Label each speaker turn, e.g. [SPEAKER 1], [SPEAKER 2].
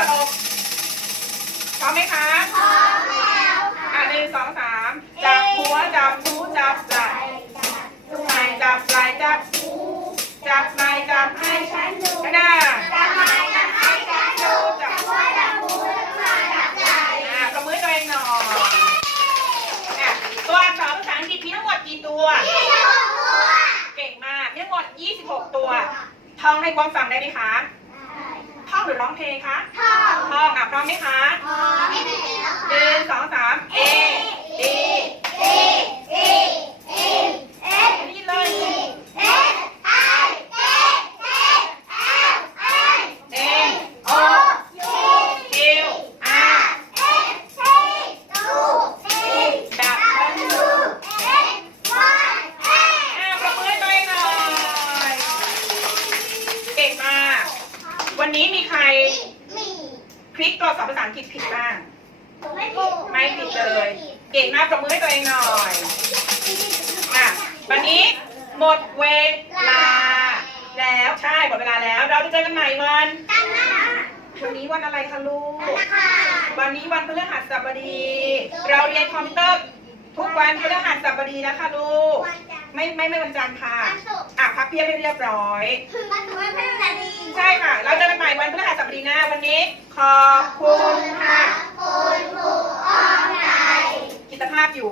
[SPEAKER 1] สนุกพร้อมไหมคะพร้อมแล้วค่ะอะหนึ่งสองสามจับหัวจับหูจับไหล่ไหล่จับไหล่จับหูจับไหล่จับให้ฉันดูก็ได้จับไหล่จับให้ฉันดูจับหัวจับหูจับไหล่อะประมือตัวเองหน่อยอะตัวอักษรภาษาอังกฤษมีทั้งหมดกี่ตัวเก่งมากมีทั้งหมด26ตัวท่องให้กวางฟังได้ไหมคะ ท่องหรือร้องเพลงคะท่องอะพร้อมไหมคะหนึ่งสองสาม A D นี่เลย N O Q R ดับเบิลยูอะประมือให้ตัวเองหน่อยเก่งมาก วันนี้มีใครพลิกตัวสอบภาษาอังกฤษผิดบ้างไม่ผิดเลย เก่งมากประมือให้ตัวเองหน่อยอะวันนี้หมดเวลา แล้วใช่หมดเวลาแล้ว เราจะเจอกันใหม่วันวันนี้วันอะไรคะลูก วันนี้วันพฤหัสบดี เราเรียนคอมพิวเตอร์ทุกวันพฤหัสบดีนะคะลูก ไม่ไม่ไม่วันจันทร์ค่ะ อะพักเพียบให้เรียบร้อย นิขอบคุณค่ะคุณครูอ้อมใจ กิตภาพอยู่